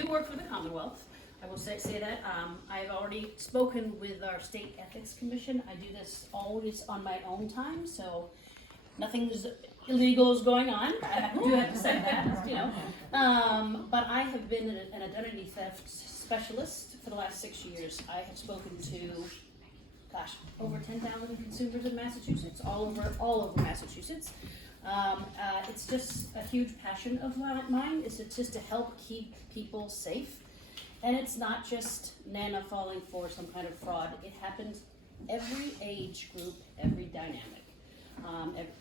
do work for the Commonwealth. I will say that. I've already spoken with our state ethics commission. I do this always on my own time, so nothing illegal is going on. I do have to say that, you know. But I have been an identity theft specialist for the last 6 years. I have spoken to, gosh, over 10,000 consumers in Massachusetts, all over Massachusetts. It's just a huge passion of mine. Is just to help keep people safe. And it's not just Nana falling for some kind of fraud. It happens every age group, every dynamic.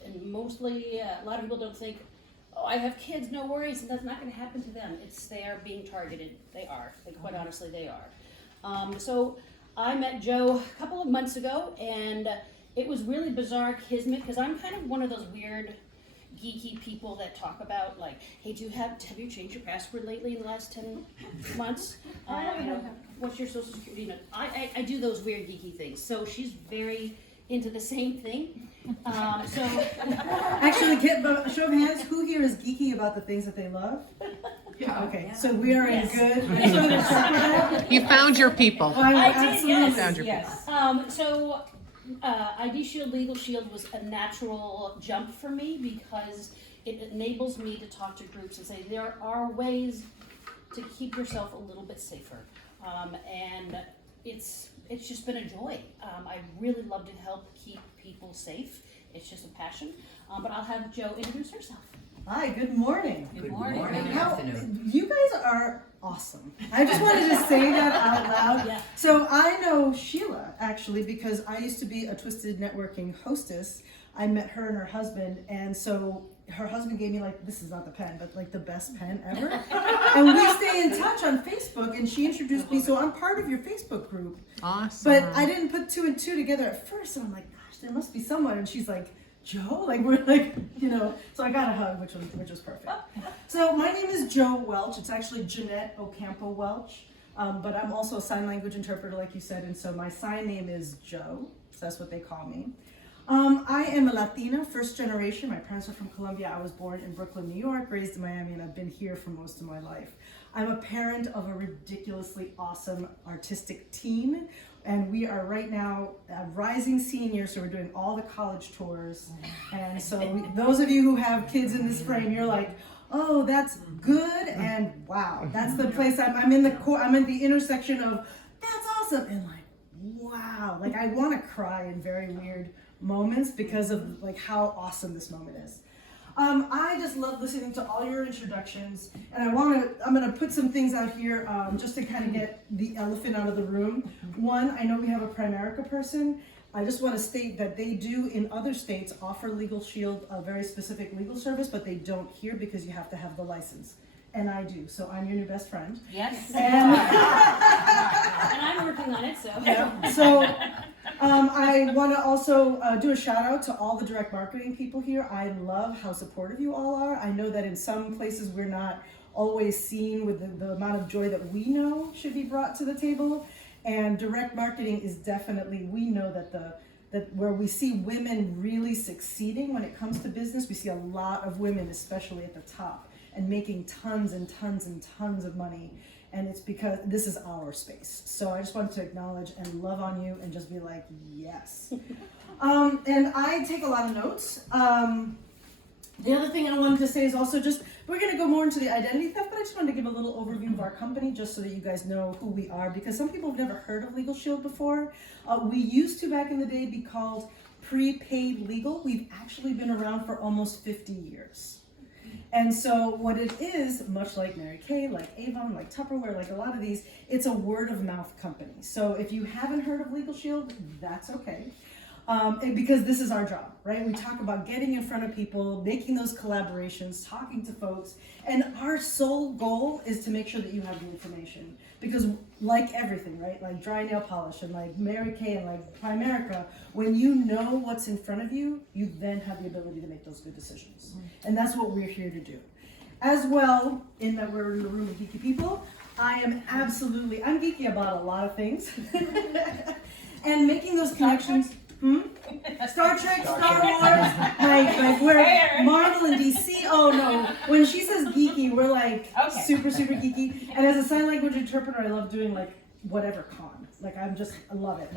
And mostly, a lot of people don't think, oh, I have kids, no worries, and that's not going to happen to them. They are being targeted. They are. Quite honestly, they are. So I met Joe a couple of months ago, and it was really bizarre kismet, because I'm kind of one of those weird, geeky people that talk about, like, hey, have you changed your password lately in the last 10 months? You know, what's your social security? You know, I do those weird geeky things. So she's very into the same thing. Actually, show of hands, who here is geeky about the things that they love? Yeah. Okay, so we are in good. You found your people. I did, absolutely yes. Found your people. ID Shield, Legal Shield was a natural jump for me because it enables me to talk to groups and say there are ways to keep yourself a little bit safer. And it's just been a joy. I really love to help keep people safe. It's just a passion. But I'll have Joe introduce herself. Hi, good morning. Good morning. Good afternoon. You guys are awesome. I just wanted to say that out loud. Yeah. So I know Sheila actually because I used to be a Twisted Networking hostess. I met her and her husband, and so her husband gave me, like, this is not the pen, but like the best pen ever. And we stay in touch on Facebook, and she introduced me, so I'm part of your Facebook group. Awesome. But I didn't put two and two together at first, and I'm like, gosh, there must be someone. And she's like, Joe? Like, we're like, you know, so I got a hug, which was perfect. So my name is Joe Welch. It's actually Jeanette Ocampo Welch, but I'm also a sign language interpreter, like you said, and so my sign name is Joe, so that's what they call me. I am a Latina, first generation. My parents are from Colombia. I was born in Brooklyn, New York, raised in Miami, and I've been here for most of my life. I'm a parent of a ridiculously awesome artistic teen, and we are right now rising seniors, so we're doing all the college tours. And so those of you who have kids in this frame, you're like, oh, that's good, and wow, that's the place I'm in the intersection of that's awesome and like, wow, like I want to cry in very weird moments because of like how awesome this moment is. I just love listening to all your introductions, and I'm gonna put some things out here just to kind of get the elephant out of the room. One, I know we have a Primerica person. I just want to state that they do in other states offer Legal Shield, a very specific legal service, but they don't here because you have to have the license. And I do, so I'm your new best friend. Yes. And I'm working on it, so. Yeah. So I want to also do a shout out to all the direct marketing people here. I love how supportive you all are. I know that in some places we're not always seen with the amount of joy that we know should be brought to the table. And direct marketing is definitely, we know that where we see women really succeeding when it comes to business, we see a lot of women, especially at the top, and making tons and tons and tons of money. And it's because this is our space. So I just wanted to acknowledge and love on you and just be like, yes. And I take a lot of notes. The other thing I wanted to say is also just, we're gonna go more into the identity theft, but I just wanted to give a little overview of our company just so that you guys know who we are, because some people have never heard of Legal Shield before. We used to back in the day be called Prepaid Legal. We've actually been around for almost 50 years. And so what it is, much like Mary Kay, like Avon, like Tupperware, like a lot of these, it's a word of mouth company. So if you haven't heard of Legal Shield, that's okay. Because this is our job, right? We talk about getting in front of people, making those collaborations, talking to folks, and our sole goal is to make sure that you have the information. Because like everything, right? Like dry nail polish and like Mary Kay and like Primerica, when you know what's in front of you, you then have the ability to make those good decisions. And that's what we're here to do. As well, in that we're in the room of geeky people, I'm geeky about a lot of things. And making those connections. Star Trek, Star Wars, we're Marvel and DC. Oh no, when she says geeky, we're like super geeky. And as a sign language interpreter, I love doing like whatever con. Like I love it.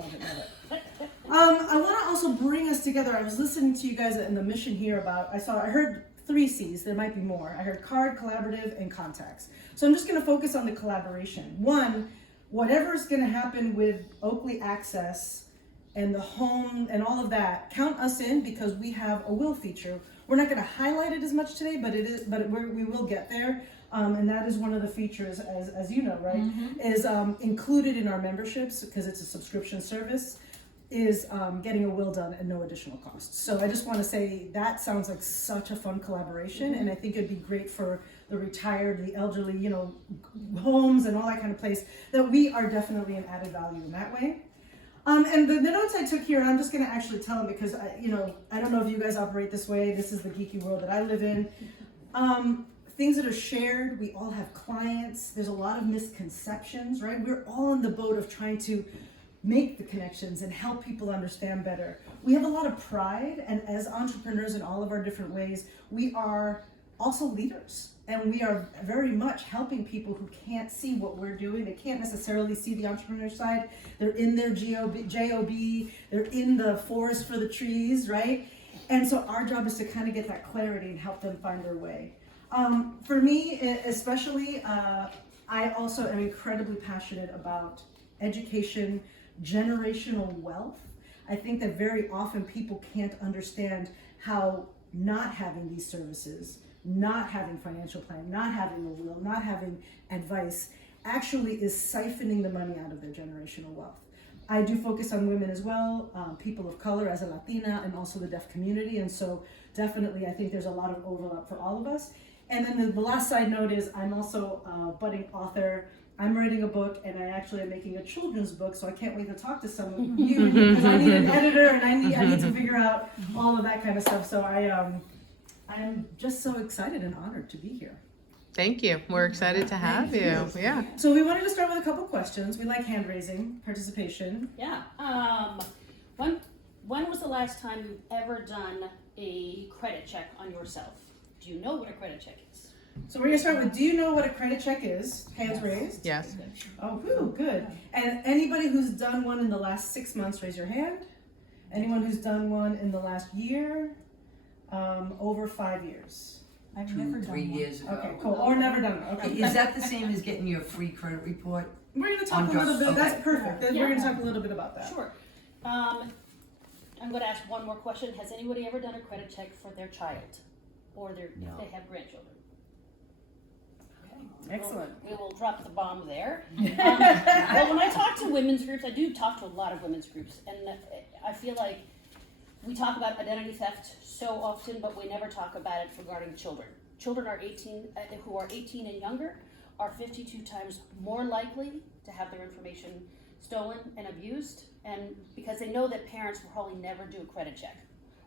I want to also bring us together. I was listening to you guys in the mission here about. I heard 3 C's. There might be more. I heard card, collaborative, and contacts. So I'm just going to focus on the collaboration. One, whatever is going to happen with Oakley Access and the home and all of that, count us in because we have a will feature. We're not going to highlight it as much today, but we will get there. And that is one of the features, as you know, right, is included in our memberships because it's a subscription service, is getting a will done at no additional cost. So I just want to say that sounds like such a fun collaboration, and I think it'd be great for the retired, the elderly, homes and all that kind of place, that we are definitely an added value in that way. And the notes I took here, I'm just going to actually tell them because, I don't know if you guys operate this way. This is the geeky world that I live in. Things that are shared, we all have clients. There's a lot of misconceptions, right? We're all in the boat of trying to make the connections and help people understand better. We have a lot of pride, and as entrepreneurs in all of our different ways, we are also leaders. And we are very much helping people who can't see what we're doing. They can't necessarily see the entrepreneur side. They're in their job, they're in the forest for the trees, right? And so our job is to kind of get that clarity and help them find their way. For me, especially, I also am incredibly passionate about education, generational wealth. I think that very often people can't understand how not having these services, not having financial plan, not having a will, not having advice, actually is siphoning the money out of their generational wealth. I do focus on women as well, people of color as a Latina, and also the deaf community. And so definitely I think there's a lot of overlap for all of us. And then the last side note is I'm also a budding author. I'm writing a book, and I actually am making a children's book, so I can't wait to talk to some of you because I need an editor, and I need to figure out all of that kind of stuff. So I'm just so excited and honored to be here. Thank you. We're excited to have you. Yeah. So we wanted to start with a couple questions. We like hand raising, participation. Yeah. When was the last time you've ever done a credit check on yourself? Do you know what a credit check is? So we're gonna start with, do you know what a credit check is? Hands raised. Yes. Oh, whew, good. And anybody who's done one in the last 6 months, raise your hand. Anyone who's done one in the last year? Over 5 years. I've never done 3 one. years ago. Okay, cool. Or never done it. Okay. Is that the same as getting your free credit report? We're gonna talk On a little bit. okay. That's perfect. Yeah. We're gonna talk a little bit about that. Sure. I'm going to ask one more question. Has anybody ever done a credit check for their child or if they have grandchildren? Okay. Excellent. We will drop the bomb there. Well, when I talk to women's groups, I do talk to a lot of women's groups, and I feel like we talk about identity theft so often, but we never talk about it regarding children. Children who are 18 and younger are 52 times more likely to have their information stolen and abused, and because they know that parents will probably never do a credit check.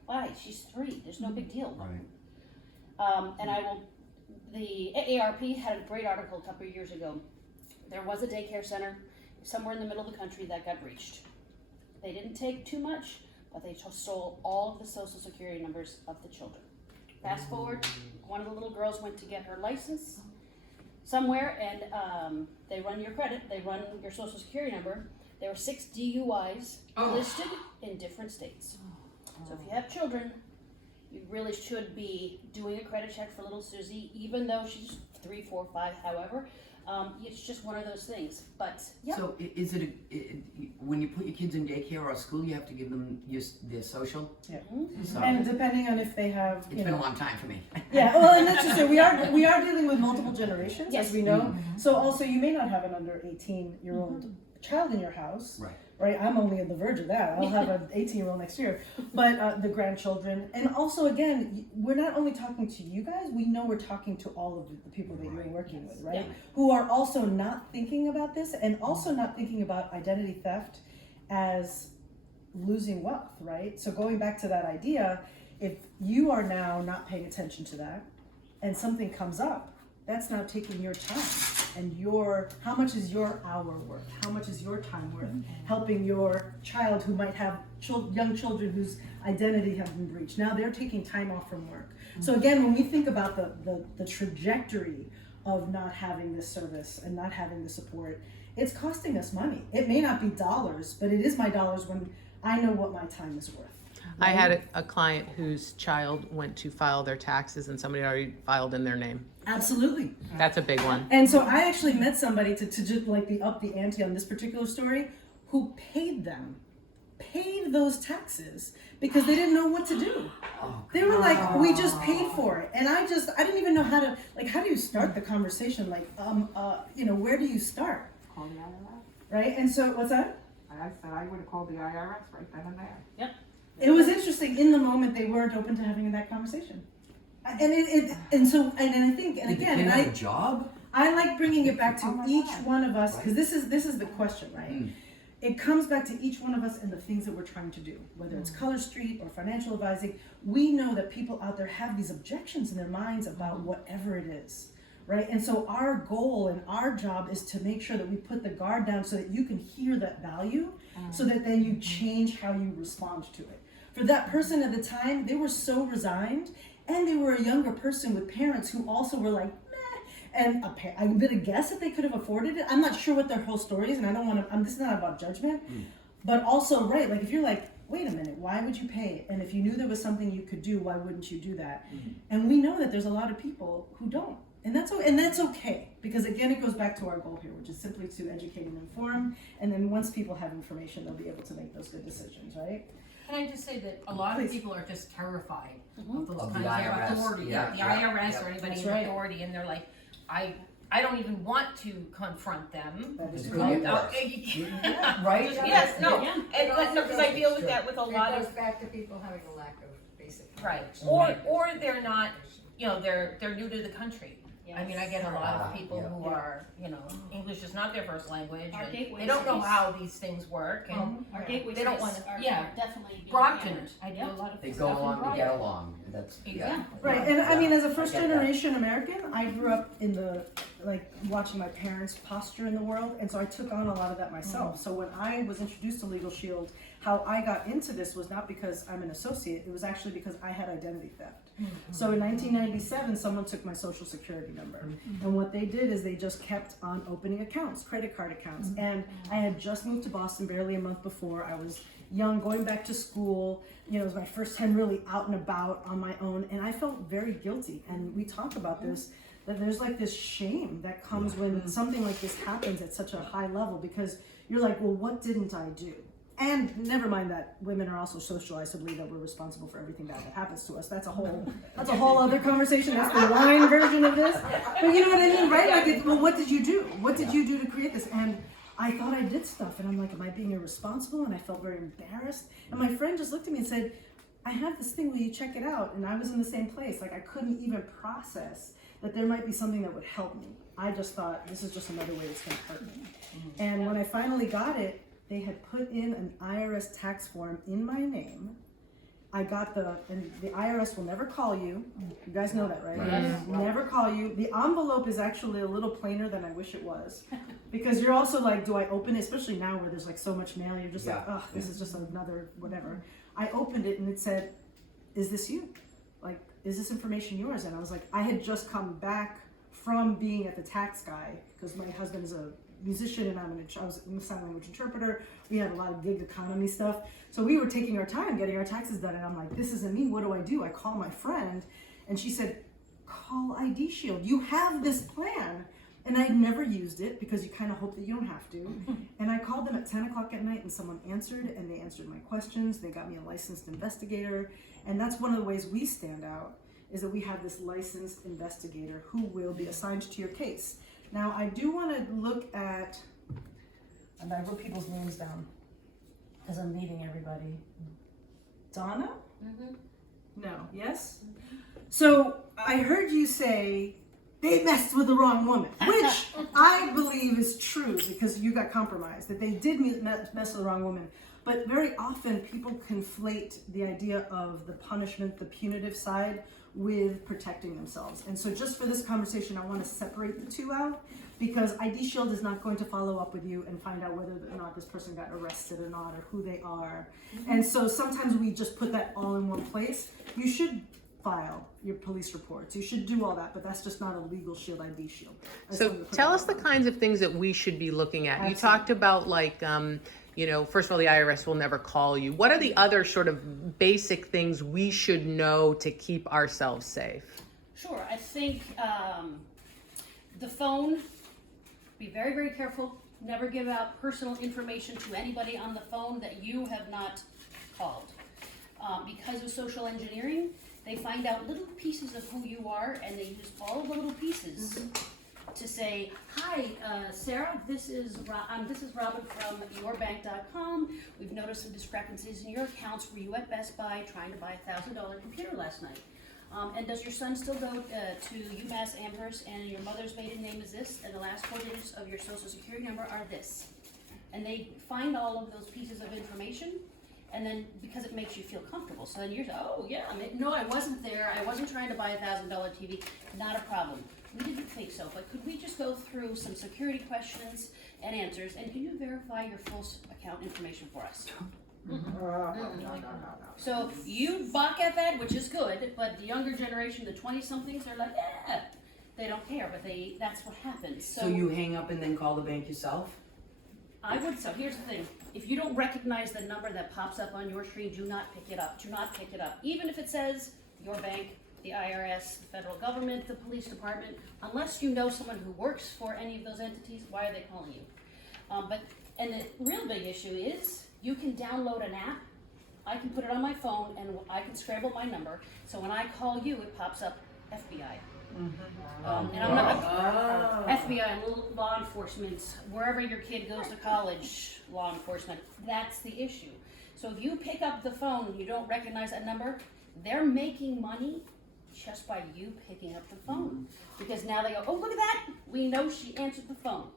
Why? She's 3. There's no big deal. Right. And the AARP had a great article a couple of years ago. There was a daycare center somewhere in the middle of the country that got breached. They didn't take too much, but they stole all of the social security numbers of the children. Fast forward, one of the little girls went to get her license somewhere, and they run your credit, they run your social security number. There were 6 DUIs listed in different states. So if you have children, you really should be doing a credit check for little Susie, even though she's 3, 4, 5, however. It's just one of those things. But yeah. So is it when you put your kids in daycare or school, you have to give them their social? Yeah. So And depending on if they have, it's been a long time for me. Yeah, well, and that's just it. We are dealing with multiple generations, Yes. as we know. So also, you may not have an under 18-year-old child in your house. Right, I'm only on the verge of that. I'll have an 18-year-old next year. But the grandchildren, and also again, we're not only talking to you guys, we know we're talking to all of the people that you're working with, right? Yeah. Who are also not thinking about this, and also not thinking about identity theft as losing wealth, right? So going back to that idea, if you are now not paying attention to that, and something comes up, that's now taking your time. and how much is your hour worth? How much is your time worth helping your child who might have young children whose identity have been breached? Now they're taking time off from work. So again, when we think about the trajectory of not having this service and not having the support, it's costing us money. It may not be dollars, but it is my dollars when I know what my time is worth. I had a client whose child went to file their taxes and somebody already filed in their name. Absolutely. That's a big one. And so I actually met somebody to just like up the ante on this particular story who paid those taxes because they didn't know what to do. They were like, we just paid for it. And I didn't even know how do you start the conversation? Like, where do you start? Call the IRS. Right? And so, what's that? I said I would have called the IRS right then and there. Yep. It was interesting. In the moment, they weren't open to having that conversation. And I think, and Did the again, kid and have a job? I like bringing it back to Oh my each God. one of us, Right. because this is the question, right? It comes back to each one of us and the things that we're trying to do, whether it's Color Street or financial advising. We know that people out there have these objections in their minds about whatever it is, right? And so our goal and our job is to make sure that we put the guard down so that you can hear that value, so that then you change how you respond to it. For that person at the time, they were so resigned, and they were a younger person with parents who also were like, and I'm gonna guess that they could have afforded it. I'm not sure what their whole story is, and I don't want to. This is not about judgment, but also, right? Like, if you're like, wait a minute, why would you pay? And if you knew there was something you could do, why wouldn't you do that? And we know that there's a lot of people who don't, and that's okay, because again, it goes back to our goal here, which is simply to educate and inform. And then once people have information, they'll be able to make those good decisions, right? Can I just say that a lot Please. of people are just terrified of those Of the kinds of IRS. authority, Yeah, the yeah, IRS yeah. or anybody That's in right. authority, and they're like, I don't even want to confront them. That is It's right. gonna get worse. Right? Yes, no, Yeah. and because I deal with that with a lot It goes of, back to people having a lack of basic right, knowledge. or they're not, they're new to the country. I mean, I get a lot of people Yeah. who are, English is not their first language, Our and gateway they don't know cities. how these things work, and Our gateway They don't cities wanna- are yeah. definitely being Brockton, hammered. I do Yep. a lot of They stuff go in along to Brockton. get along. That's Exactly. Right, and I mean, as a first I get that. generation American, I grew up in watching my parents posture in the world, and so I took on a lot of that myself. So when I was introduced to Legal Shield, how I got into this was not because I'm an associate, it was actually because I had identity theft. So in 1997, someone took my social security number, and what they did is they just kept on opening accounts, credit card accounts, and I had just moved to Boston barely a month before. I was young, going back to school, it was my first time really out and about on my own, and I felt very guilty. And we talk about this, that there's like this shame that comes when something like this happens at such a high level, because you're like, well, what didn't I do? And never mind that women are also socialized to believe that we're responsible for everything bad that happens to us. That's a whole other conversation. That's the wine version of this. But you know what I mean, right? Like, well, what did you do? What did you do to create this? And I thought I did stuff, and I'm like, am I being irresponsible? And I felt very embarrassed. And my friend just looked at me and said, I have this thing, will you check it out? And I was in the same place. Like, I couldn't even process that there might be something that would help me. I just thought, this is just another way it's gonna hurt me. And when I finally got it, they had put in an IRS tax form in my name. I got and the IRS will never call you. You guys know that, right? Yes. Never call you. The envelope is actually a little plainer than I wish it was. Because you're also like, do I open it? Especially now where there's like so much mail, you're just like, oh, this is just another whatever. I opened it and it said, is this you? Like, is this information yours? And I was like, I had just come back from being at the tax guy, because my husband is a musician and I was a sign language interpreter. We had a lot of gig economy stuff. So we were taking our time getting our taxes done, and I'm like, this isn't me, what do? I call my friend, and she said, call ID Shield. You have this plan. And I'd never used it, because you kind of hope that you don't have to. And I called them at 10 o'clock at night, and someone answered, and they answered my questions. They got me a licensed investigator. And that's one of the ways we stand out, is that we have this licensed investigator who will be assigned to your case. Now, I do want to look at, and I wrote people's names down because I'm meeting everybody. Donna? No. Yes? So I heard you say they messed with the wrong woman, which I believe is true, because you got compromised, that they did mess with the wrong woman. But very often people conflate the idea of the punishment, the punitive side, with protecting themselves. And so just for this conversation, I want to separate the two out, because ID Shield is not going to follow up with you and find out whether or not this person got arrested or not, or who they are. And so sometimes we just put that all in one place. You should file your police reports. You should do all that, but that's just not a legal shield, ID Shield. I just So wanted to put tell that us the out there. kinds of things that we should be looking at. You Absolutely. talked about like, you know, first of all, the IRS will never call you. What are the other sort of basic things we should know to keep ourselves safe? Sure, I think the phone, be very, very careful. Never give out personal information to anybody on the phone that you have not called. Because of social engineering, they find out little pieces of who you are, and they use all the little pieces to say, hi, Sarah, this is Robin from yourbank.com. We've noticed some discrepancies in your accounts. Were you at Best Buy trying to buy a $1,000 computer last night? And does your son still go to UMass Amherst, and your mother's maiden name is this, and the last 4 digits of your social security number are this? And they find all of those pieces of information, and then because it makes you feel comfortable. So then you're, oh yeah, no, I wasn't there. I wasn't trying to buy a $1,000 TV. Not a problem. We didn't think so, but could we just go through some security questions and answers, and can you verify your full account information for us? No. So you balk at that, which is good, but the younger generation, the 20-somethings, they're like, yeah, they don't care, but that's what happens. So you hang up and then call the bank yourself? I would, so here's the thing, if you don't recognize the number that pops up on your screen, do not pick it up, do not pick it up. Even if it says your bank, the IRS, the federal government, the police department, unless you know someone who works for any of those entities, why are they calling you? And the real big issue is, you can download an app, I can put it on my phone, and I can scramble my number, so when I call you, it pops up FBI. And I'm not, FBI, law enforcement, wherever your kid goes to college, law enforcement, that's the issue. So if you pick up the phone and you don't recognize that number, they're making money just by you picking up the phone. Because now they go, oh, look at that, we know she answered the phone.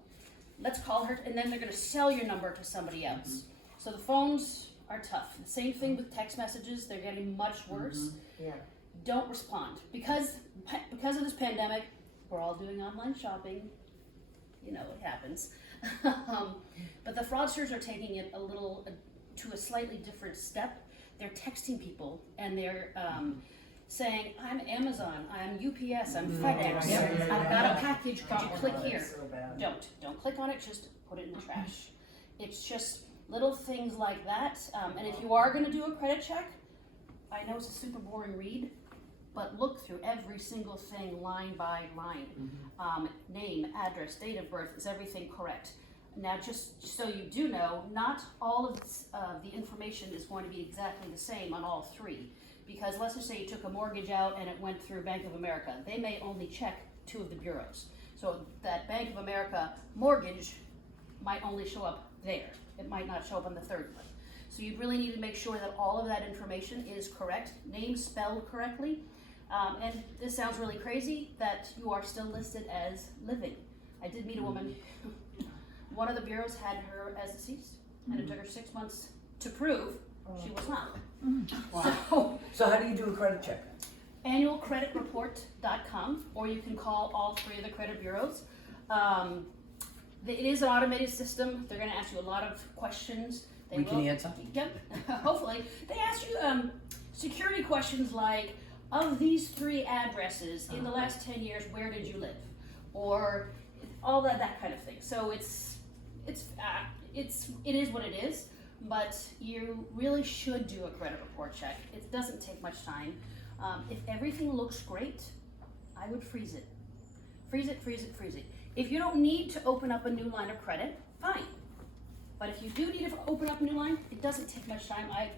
Let's call her, and then they're gonna sell your number to somebody else. So the phones are tough. The same thing with text messages, they're getting much worse. Yeah. Don't respond. Because of this pandemic, we're all doing online shopping. You know, it happens. But the fraudsters are taking it to a slightly different step. They're texting people, and they're saying, I'm Amazon, I'm UPS, I'm FedEx, I've got a package, could you click here? Don't click on it, just put it in the trash. It's just little things like that. And if you are gonna do a credit check, I know it's a super boring read, but look through every single thing line by line. Name, address, date of birth, is everything correct? Now, just so you do know, not all of the information is going to be exactly the same on all three. Because let's just say you took a mortgage out and it went through Bank of America. They may only check 2 of the bureaus. So that Bank of America mortgage might only show up there. It might not show up on the third one. So you really need to make sure that all of that information is correct, name spelled correctly. And this sounds really crazy that you are still listed as living. I did meet a woman, one of the bureaus had her as deceased, and it took her 6 months to prove she was not. Wow. So how do you do a credit check? Annualcreditreport.com, or you can call all 3 of the credit bureaus. It is an automated system. They're going to ask you a lot of questions. We can answer? Yep, hopefully. They ask you security questions like, of these 3 addresses in the last 10 years, where did you live? Or all that kind of thing. So it is what it is, but you really should do a credit report check. It doesn't take much time. If everything looks great, I would freeze it. Freeze it, freeze it, freeze it. If you don't need to open up a new line of credit, fine. But if you do need to open up a new line, it doesn't take much time. I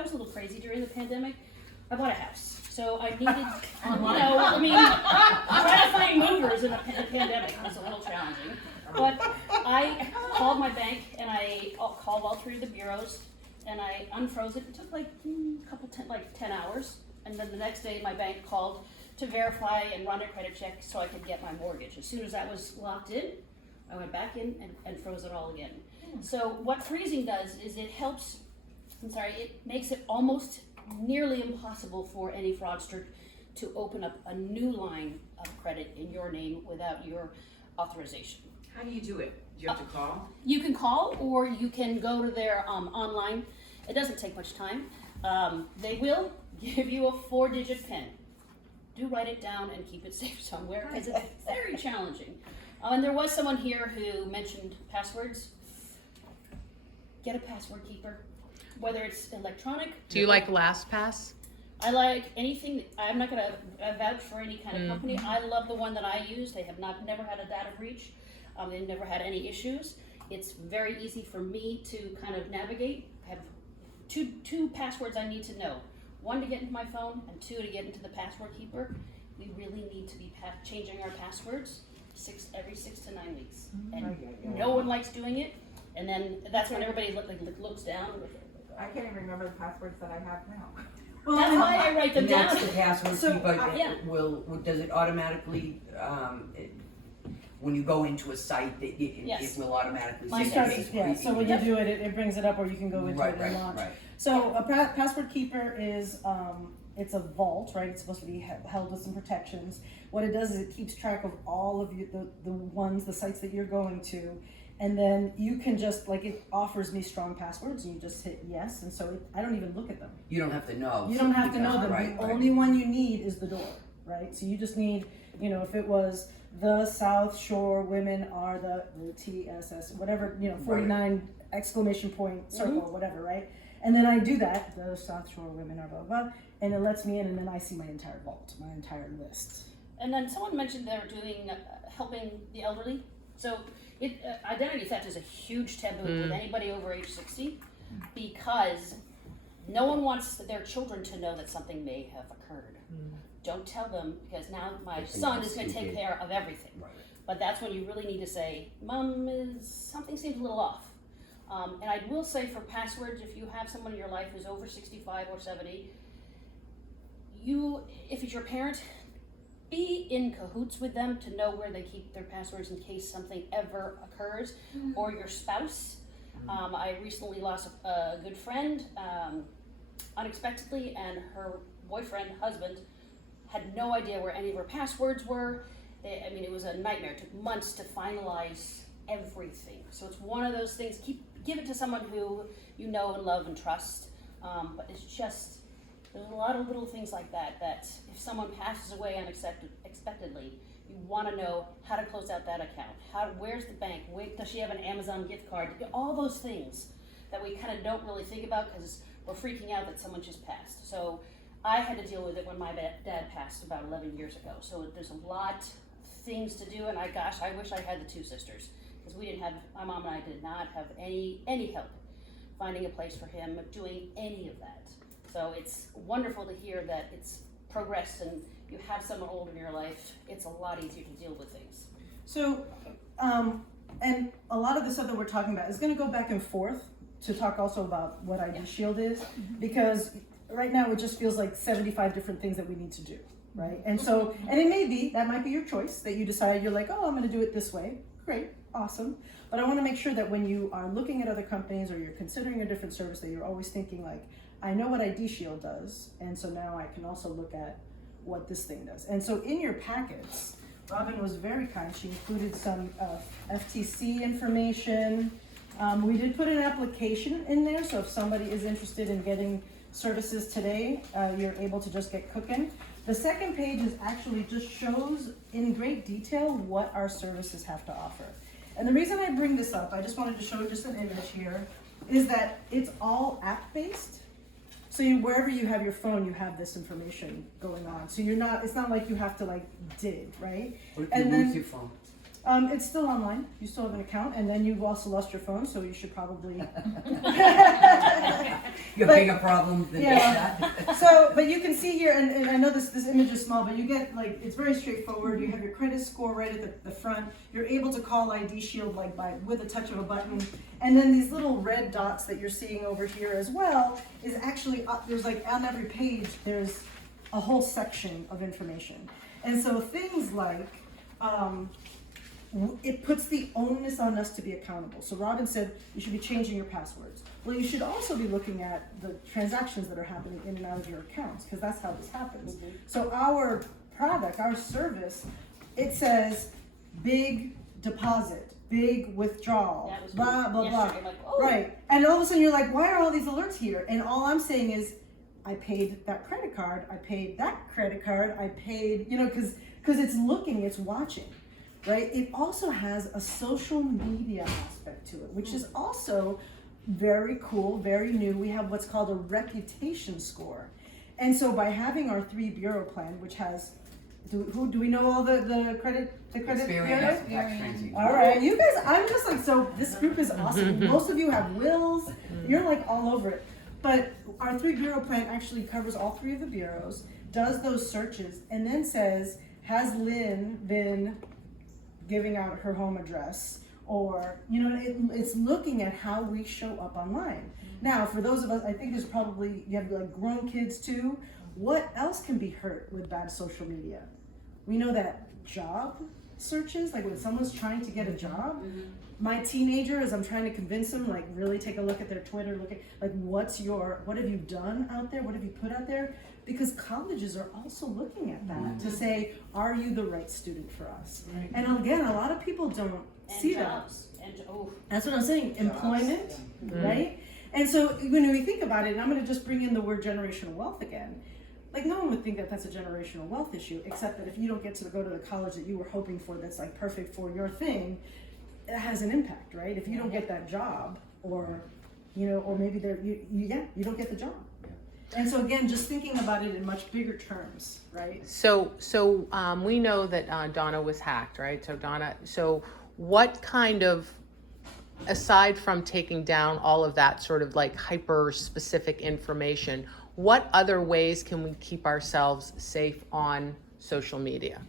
was a little crazy during the pandemic. I bought a house, so I needed, trying to find movers in a pandemic was a little challenging. But I called my bank, and I called all 3 of the bureaus, and I unfroze it. It took like 10 hours, and then the next day my bank called to verify and run a credit check so I could get my mortgage. As soon as that was locked in, I went back in and froze it all again. So what freezing does is it makes it almost nearly impossible for any fraudster to open up a new line of credit in your name without your authorization. How do you do it? Do you have to call? You can call or you can go to their online. It doesn't take much time. They will give you a 4-digit PIN. Do write it down and keep it safe somewhere because it's very challenging. And there was someone here who mentioned passwords. Get a password keeper, whether it's electronic. Do you like LastPass? I like anything. I'm not gonna vouch for any kind of company. I love the one that I use. They have never had a data breach. They've never had any issues. It's very easy for me to kind of navigate. I have two passwords I need to know. 1 to get into my phone and 2 to get into the password keeper. We really need to be changing our passwords every 6 to 9 weeks. And no one likes doing it. And then that's when everybody looks down. I can't even remember the passwords that I have now. Well, That's why I write them And down. that's the password So, key, but yeah. does it automatically, when you go into a site, it Yes. will automatically Mine say starts this is Yeah, so when you Yep. do it, it brings it up, or you can go into Right, it and right, launch. right. So a password keeper is, it's a vault, right? It's supposed to be held with some protections. What it does is it keeps track of all of the sites that you're going to, and then you can just, like, it offers me strong passwords, and you just hit yes, and so I don't even look at them. You don't have to know. You don't have to know because- them. Right, The right. only one you need is the door, right? So you just need, if it was the South Shore women are the TSS, whatever, 49 exclamation point circle, whatever, right? And then I do that, the South Shore women are blah, blah, blah, and it lets me in, and then I see my entire vault, my entire list. And then someone mentioned they're doing helping the elderly. So identity theft is a huge taboo with anybody over age 60 because no one wants their children to know that something may have occurred. Don't tell them because now my son is going to take care of everything. Right. But that's when you really need to say, Mom, something seems a little off. And I will say for passwords, if you have someone in your life who's over 65 or 70, if it's your parent, be in cahoots with them to know where they keep their passwords in case something ever occurs, or your spouse. I recently lost a good friend unexpectedly, and her husband, had no idea where any of her passwords were. It was a nightmare. It took months to finalize everything. So it's one of those things, give it to someone who you know and love and trust. But it's just, there's a lot of little things like that if someone passes away unexpectedly, you want to know how to close out that account. Where's the bank? Does she have an Amazon gift card? All those things that we kind of don't really think about because we're freaking out that someone just passed. So I had to deal with it when my dad passed about 11 years ago. So there's a lot of things to do, and I wish I had the 2 sisters because my mom and I did not have any help finding a place for him, doing any of that. So it's wonderful to hear that it's progressed and you have someone old in your life. It's a lot easier to deal with things. So, and a lot of the stuff that we're talking about is going to go back and forth to talk also about what ID Shield is, because right now it just feels like 75 different things that we need to do, right? And so, and that might be your choice, that you decide you're like, oh, I'm going to do it this way. Great, awesome. But I want to make sure that when you are looking at other companies or you're considering a different service, that you're always thinking like, I know what ID Shield does, and so now I can also look at what this thing does. And so in your packets, Robin was very kind. She included some FTC information. We did put an application in there, so if somebody is interested in getting services today, you're able to just get cooking. The second page actually just shows in great detail what our services have to offer. And the reason I bring this up, I just wanted to show just an image here, is that it's all app-based. So wherever you have your phone, you have this information going on. So it's not like you have to like dig, right? What if And you then- lose your phone? It's still online. You still have an account, and then you've also lost your phone, so you should probably. You have bigger problems than that. So, but you can see here, and I know this image is small, but you get like, it's very straightforward. You have your credit score right at the front. You're able to call ID Shield like with a touch of a button. And then these little red dots that you're seeing over here as well is actually, there's like on every page, there's a whole section of information. And so things like, it puts the onus on us to be accountable. So Robin said you should be changing your passwords. Well, you should also be looking at the transactions that are happening in and out of your accounts, because that's how this happens. So our product, our service, it says big deposit, big withdrawal, That was blah, blah, blah. yesterday, like, oh. Right. And all of a sudden you're like, why are all these alerts here? And all I'm saying is, I paid that credit card, I paid that credit card, I paid, because it's looking, it's watching, right? It also has a social media aspect to it, which is also very cool, very new. We have what's called a reputation score. And so by having our 3 bureau plan, which has, do we know all the credit bureaus? Experience, tax transient. All right, you guys, I'm just like, so this group is awesome. Most of you have wills, you're like all over it. But our 3 bureau plan actually covers all 3 of the bureaus, does those searches, and then says, has Lynn been giving out her home address? Or, it's looking at how we show up online. Now, for those of us, I think there's probably, you have like grown kids too. What else can be hurt with bad social media? We know that job searches, like when someone's trying to get a job, my teenager, as I'm trying to convince them, like really take a look at their Twitter, look at like what have you done out there? What have you put out there? Because colleges are also looking at that to say, are you the right student for us? Right. And again, a lot of people don't see jobs. And that's what I'm saying, employment, right? And so when we think about it, and I'm gonna just bring in the word generational wealth again, like no one would think that that's a generational wealth issue, except that if you don't get to go to the college that you were hoping for that's like perfect for your thing, it has an impact, right? If you don't get that job, or or maybe you don't get the job. And so again, just thinking about it in much bigger terms, right? So we know that Donna was hacked, right? So Donna, what kind of, aside from taking down all of that sort of like hyper specific information, what other ways can we keep ourselves safe on social media?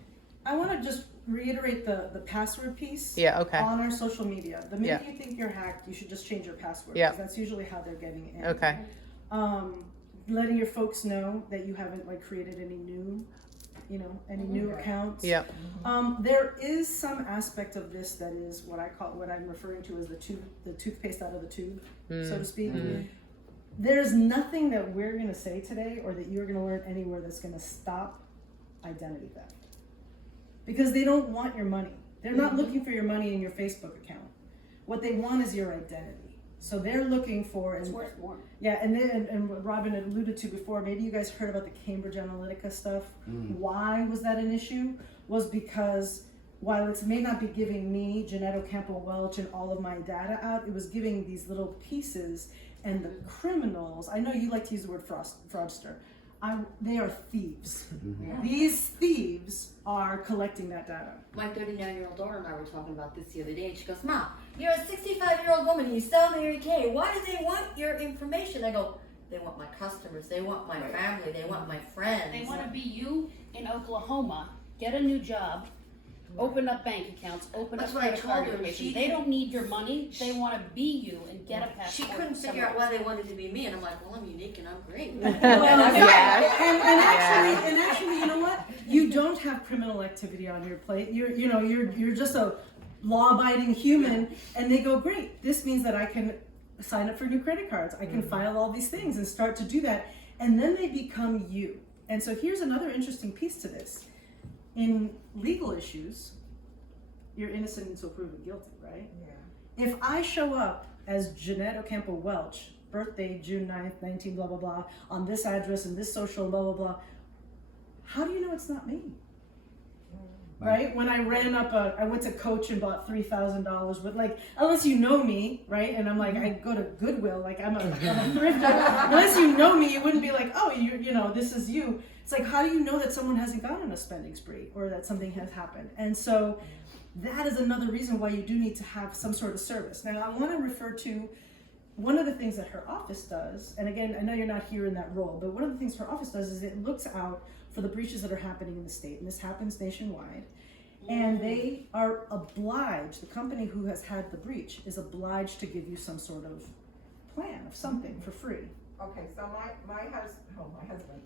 I want to just reiterate the password piece. Yeah, okay. On our social media. The minute you think you're hacked, you should just change your password. Yeah. Because that's usually how they're getting in. Okay. Letting your folks know that you haven't like created any new, new accounts. Yeah. There is some aspect of this that is what I'm referring to as the toothpaste out of the tube, so to speak. There's nothing that we're gonna say today or that you're gonna learn anywhere that's gonna stop identity theft. Because they don't want your money. They're not looking for your money in your Facebook account. What they want is your identity. So they're looking for, it's worth more. yeah, and what Robin had alluded to before, maybe you guys heard about the Cambridge Analytica stuff. Why was that an issue? Was because while it may not be giving me, Jeanette Ocampo Welch, and all of my data out, it was giving these little pieces, and the criminals, I know you like to use the word fraudster, they are thieves. These thieves are collecting that data. My 39-year-old daughter and I were talking about this the other day, and she goes, Mom, you're a 65-year-old woman and you sell Mary Kay. Why do they want your information? I go, they want my customers, they want my family, they want my friends. They want to be you in Oklahoma, get a new job, open up bank accounts, open That's up what I credit told card her. information. She They don't need your money. They want to be you and get a passport. She couldn't figure out why they wanted to be me, and I'm like, well, I'm unique and I'm great. And actually, you know what? You don't have criminal activity on your plate. You're just a law-abiding human, and they go, great. This means that I can sign up for new credit cards. I can file all these things and start to do that, and then they become you. And so here's another interesting piece to this. In legal issues, you're innocent until proven guilty, right? Yeah. If I show up as Jeanette Ocampo Welch, birthday June 9th, 19 blah blah blah, on this address and this social blah blah blah, how do you know it's not me? Right? When I I went to Coach and bought $3,000 with unless you know me, right? And I'm like, I go to Goodwill, like I'm a thrifter. Unless you know me, you wouldn't be like, oh, this is you. It's like, how do you know that someone hasn't gone on a spending spree or that something has happened? And so that is another reason why you do need to have some sort of service. Now, I want to refer to one of the things that her office does, and again, I know you're not here in that role, but one of the things her office does is it looks out for the breaches that are happening in the state, and this happens nationwide. And they are obliged, the company who has had the breach is obliged to give you some sort of plan of something for free. Okay, so my husband,